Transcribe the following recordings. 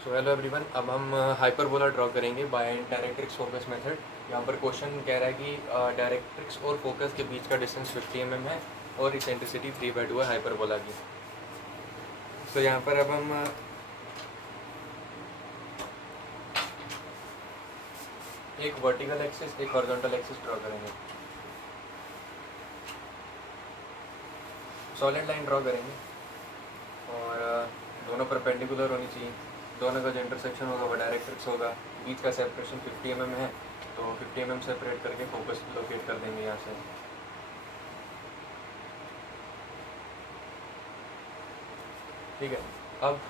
So hello everyone, अब हम hyperbola draw करेंगे बाय डायरेक्ट्रिक्स फोकस मेथड। यहाँ पर क्वेश्चन कह रहा है कि डायरेक्ट्रिक्स और फोकस के बीच का डिस्टेंस 50 mm है और इसेंट्रिसिटी 3/2 है हाइपरबोला की। तो यहाँ पर अब हम एक वर्टिकल एक्सिस एक हॉरिजॉन्टल एक्सिस ड्रॉ करेंगे। सॉलिड लाइन ड्रॉ करेंगे और दोनों परपेंडिकुलर होनी चाहिए। दोनों का जो इंटरसेक्शन होगा वो डायरेक्ट्रिक्स होगा। बीच का सेपरेशन 50 mm है, तो 50 mm सेपरेट करके फोकस लोकेट कर देंगे यहाँ से। ठीक है, अब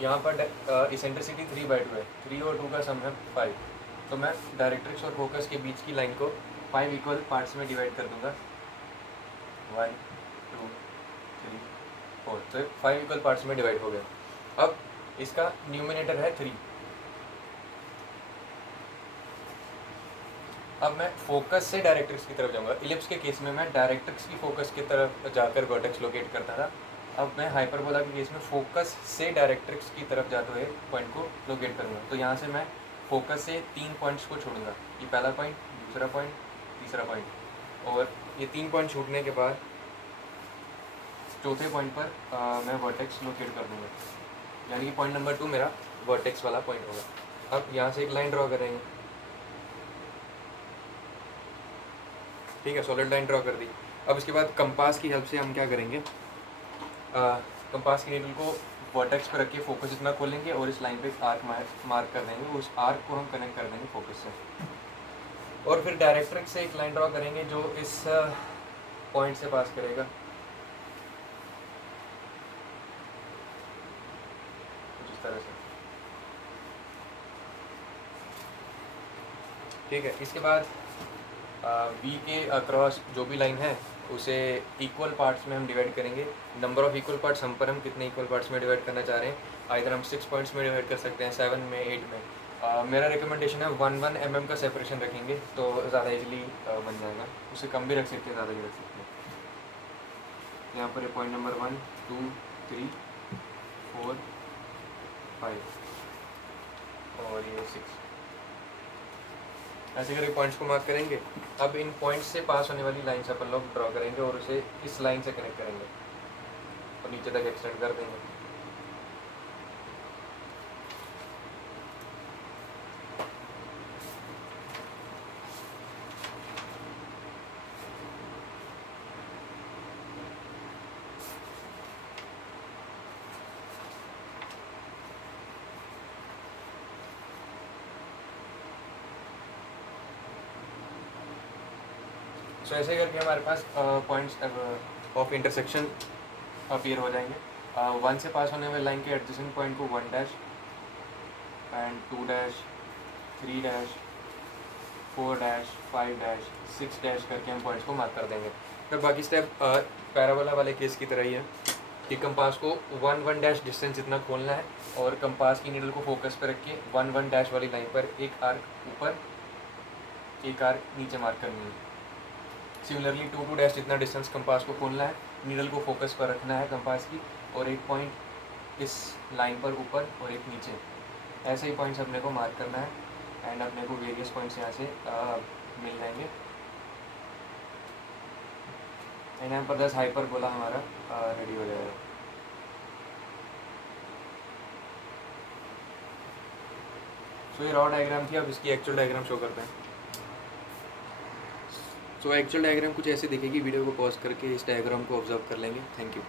यहाँ पर इसेंट्रिसिटी 3/2 है। 3 और 2 का सम है 5। तो मैं डायरेक्ट्रिक्स और फोकस के बीच की लाइन को 5 इक्वल पार्ट्स में डिवाइड कर दूंगा। 1 2 3 4, तो 5 इक्वल पार्ट्स में डिवाइड हो गया। अब इसका न्यूमिनेटर है 3। अब मैं फोकस से डायरेक्ट्रिक्स की तरफ जाऊंगा। इलिप्स के केस में मैं डायरेक्ट्रिक्स की फोकस की तरफ जाकर वर्टेक्स लोकेट करता था। अब मैं हाइपरबोला के केस में फोकस से डायरेक्ट्रिक्स की तरफ जाते हुए पॉइंट को लोकेट करूंगा। तो यहाँ से मैं फोकस से 3 पॉइंट्स को छोड़ूंगा। ये पहला पॉइंट, दूसरा पॉइंट, तीसरा पॉइंट, और ये 3 पॉइंट छूटने के बाद चौथे पॉइंट पर मैं वर्टेक्स लोकेट कर दूंगा। यानी कि पॉइंट नंबर 2 मेरा वर्टेक्स वाला पॉइंट होगा। अब यहाँ से एक लाइन ड्रॉ करेंगे। ठीक है, सॉलिड लाइन ड्रॉ कर दी। अब इसके बाद कंपास की हेल्प से हम क्या करेंगे, कंपास की नीडल को वर्टेक्स पर रख के फोकस इतना खोलेंगे और इस लाइन पे आर्क मार्क कर देंगे। उस आर्क को हम कनेक्ट कर देंगे फोकस से, और फिर डायरेक्ट्रिक्स से एक लाइन ड्रॉ करेंगे जो इस पॉइंट से पास करेगा कुछ इस तरह से। ठीक है, इसके बाद बी के अक्रॉस जो भी लाइन है उसे इक्वल पार्ट्स में हम डिवाइड करेंगे। नंबर ऑफ इक्वल पार्ट्स हम पर हम कितने इक्वल पार्ट्स में डिवाइड करना चाह रहे हैं। आइदर हम 6 पॉइंट्स में डिवाइड कर सकते हैं, 7 में, 8 में। मेरा रिकमेंडेशन है 1 mm का सेपरेशन रखेंगे तो ज़्यादा इजीली बन जाएगा। उससे कम भी रख सकते हैं, ज़्यादा भी रख सकते हैं। यहाँ पर पॉइंट नंबर 1 2 3 4 5 और ये 6, ऐसे करके पॉइंट्स को मार्क करेंगे। अब इन पॉइंट्स से पास होने वाली लाइन से अपन लोग ड्रॉ करेंगे और उसे इस लाइन से कनेक्ट करेंगे और नीचे तक एक्सटेंड कर देंगे। सो ऐसे करके हमारे पास पॉइंट्स ऑफ इंटरसेक्शन अपीयर हो जाएंगे। 1 से पास होने वाली लाइन के एडजेसेंट पॉइंट को 1 dash and 2 dash 3 dash 4 dash 5 dash 6 dash करके हम पॉइंट्स को मार्क कर देंगे। फिर बाकी स्टेप पैराबोला वाले केस की तरह ही है कि कंपास को 1 डैश डिस्टेंस इतना खोलना है और कंपास की नीडल को फोकस पर रख के 1 डैश वाली लाइन पर एक आर्क ऊपर एक आर्क नीचे मार्क करनी है। सिमिलरली 2 डैश जितना डिस्टेंस कंपास को खोलना है, नीडल को फोकस पर रखना है कंपास की, और एक पॉइंट इस लाइन पर ऊपर और एक नीचे। ऐसे ही पॉइंट्स अपने को मार्क करना है एंड अपने को वेरियस पॉइंट्स यहाँ से मिल जाएंगे। एंड यहाँ पर 10 हाइपरबोला हमारा रेडी हो जाएगा। सो ये रॉ डायग्राम थी, अब इसकी एक्चुअल डायग्राम शो करते हैं। सो एक्चुअल डायग्राम कुछ ऐसे दिखेगी। वीडियो को पॉज करके इस डायग्राम को ऑब्जर्व कर लेंगे। Thank you.